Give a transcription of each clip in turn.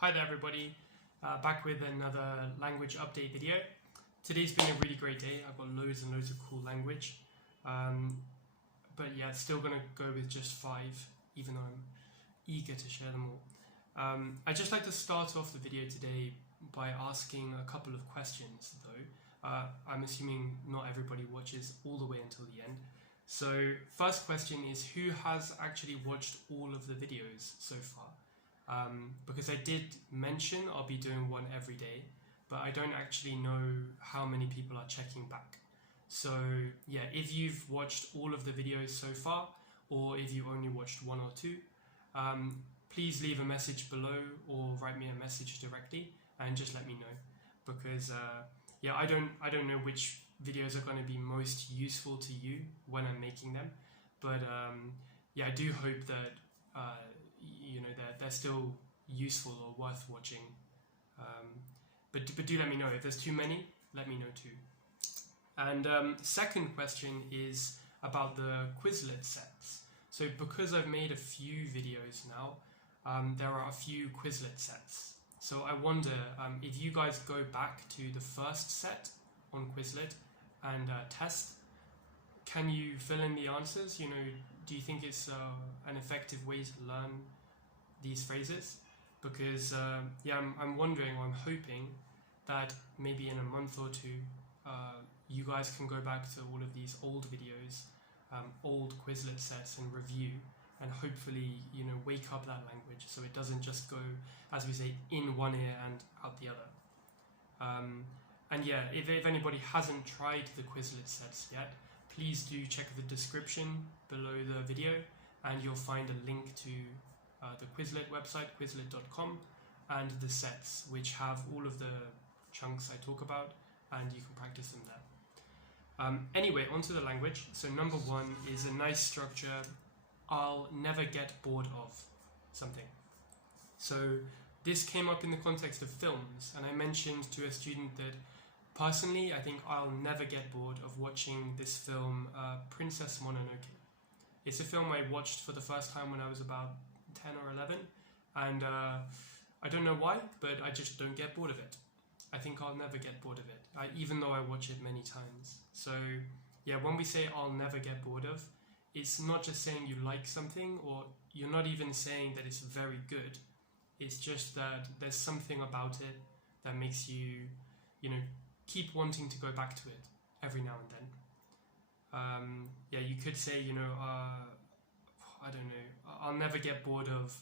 Hi there everybody, back with another language update video. Today's been a really great day. I've got loads and loads of cool language, but yeah, still gonna go with just 5, even though I'm eager to share them all. I'd just like to start off the video today by asking a couple of questions though. I'm assuming not everybody watches all the way until the end. So first question is, who has actually watched all of the videos so far? Because I did mention I'll be doing one every day, but I don't actually know how many people are checking back. So yeah, if you've watched all of the videos so far, or if you only watched 1 or 2, please leave a message below or write me a message directly and just let me know, because yeah, I don't know which videos are going to be most useful to you when I'm making them, but yeah, I do hope that you know they're still useful or worth watching. But do let me know if there's too many. Let me know too. And second question is about the Quizlet sets. So because I've made a few videos now, there are a few Quizlet sets. So I wonder if you guys go back to the first set on Quizlet and test, can you fill in the answers? You know, do you think it's an effective way to learn these phrases? Because yeah, I'm wondering, or I'm hoping that maybe in a month or two, you guys can go back to all of these old videos, old Quizlet sets, and review, and hopefully, you know, wake up that language so it doesn't just go, as we say, in one ear and out the other. And yeah, if anybody hasn't tried the Quizlet sets yet, please do check the description below the video, and you'll find a link to the Quizlet website, quizlet.com, and the sets, which have all of the chunks I talk about, and you can practice them there. Anyway, onto the language. So number 1 is a nice structure. I'll never get bored of something. So this came up in the context of films, and I mentioned to a student that personally I think I'll never get bored of watching this film, Princess Mononoke. It's a film I watched for the first time when I was about 10 or 11, and I don't know why, but I just don't get bored of it. I think I'll never get bored of it, even though I watch it many times. So yeah, when we say I'll never get bored of, it's not just saying you like something, or you're not even saying that it's very good. It's just that there's something about it that makes you, you know, keep wanting to go back to it every now and then. Yeah, you could say, you know, I don't know, I'll never get bored of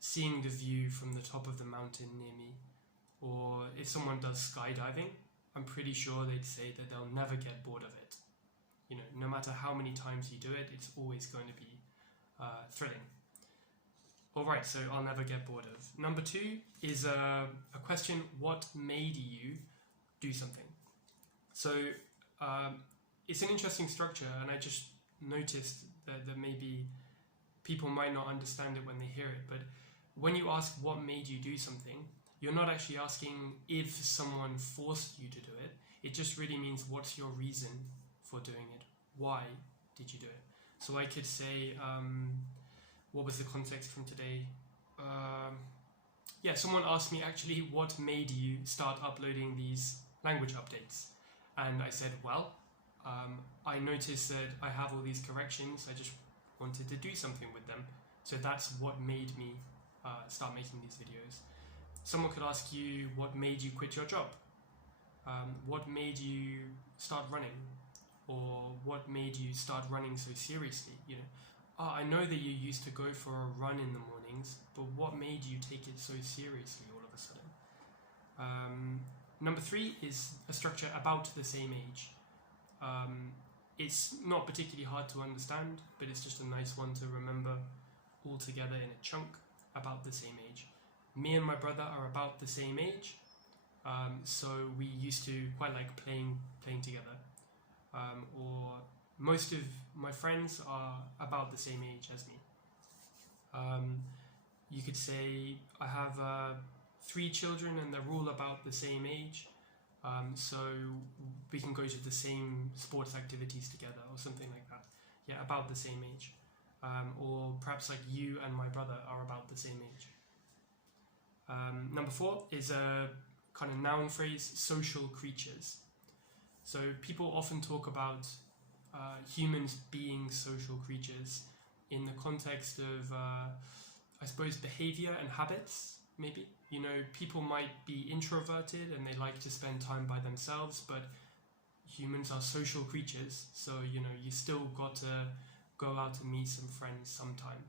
seeing the view from the top of the mountain near me. Or if someone does skydiving, I'm pretty sure they'd say that they'll never get bored of it. You know, no matter how many times you do it, it's always going to be thrilling. Alright, so I'll never get bored of. Number 2 is a question, what made you do something? So it's an interesting structure, and I just noticed that maybe people might not understand it when they hear it, but when you ask what made you do something, you're not actually asking if someone forced you to do it. It just really means what's your reason for doing it? Why did you do it? So I could say, what was the context from today? Yeah, someone asked me actually, what made you start uploading these language updates? And I said, well, I noticed that I have all these corrections. I just wanted to do something with them. So that's what made me start making these videos. Someone could ask you, what made you quit your job? What made you start running? Or what made you start running so seriously? You know, I know that you used to go for a run in the mornings, but what made you take it so seriously all of a sudden? Number 3 is a structure about the same age. It's not particularly hard to understand, but it's just a nice one to remember all together in a chunk, about the same age. Me and my brother are about the same age, so we used to quite like playing together. Or most of my friends are about the same age as me. You could say I have 3 children and they're all about the same age, so we can go to the same sports activities together or something like that. Yeah, about the same age. Or perhaps like you and my brother are about the same age. Number 4 is a kind of noun phrase, social creatures. So people often talk about humans being social creatures in the context of, I suppose, behavior and habits, maybe. You know, people might be introverted and they like to spend time by themselves, but humans are social creatures, so, you know, you still got to go out and meet some friends sometime.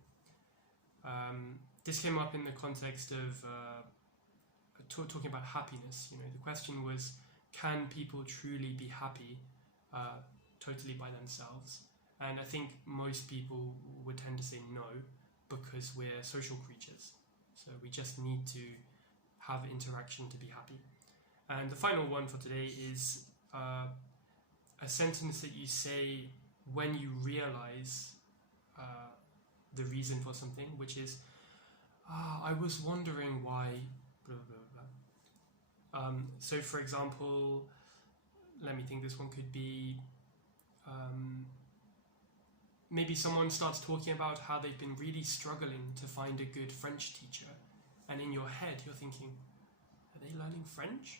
This came up in the context of talking about happiness. You know, the question was, can people truly be happy totally by themselves? And I think most people would tend to say no, because we're social creatures. So we just need to have interaction to be happy. And the final one for today is a sentence that you say when you realize the reason for something, which is, I was wondering why, blah, blah, blah. So for example, let me think, this one could be, maybe someone starts talking about how they've been really struggling to find a good French teacher, and in your head you're thinking, are they learning French?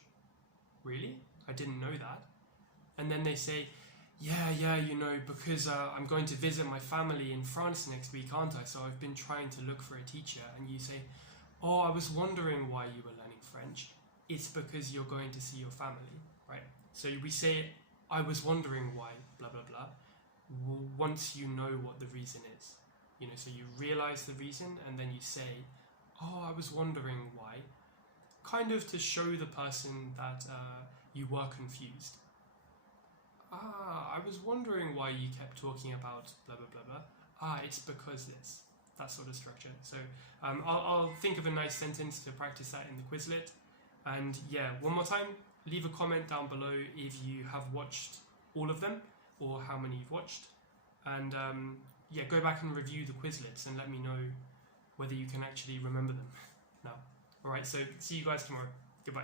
Really? I didn't know that. And then they say, yeah, you know, because I'm going to visit my family in France next week, aren't I? So I've been trying to look for a teacher. And you say, oh, I was wondering why you were learning French. It's because you're going to see your family, right? So we say, I was wondering why, blah, blah, blah, once you know what the reason is. You know, so you realize the reason and then you say, oh, I was wondering why, kind of to show the person that you were confused. I was wondering why you kept talking about blah, blah, blah, blah. It's because this. That sort of structure. So I'll think of a nice sentence to practice that in the Quizlet. And yeah, one more time, leave a comment down below if you have watched all of them or how many you've watched. And yeah, go back and review the Quizlets and let me know whether you can actually remember them now. Alright, so see you guys tomorrow. Goodbye.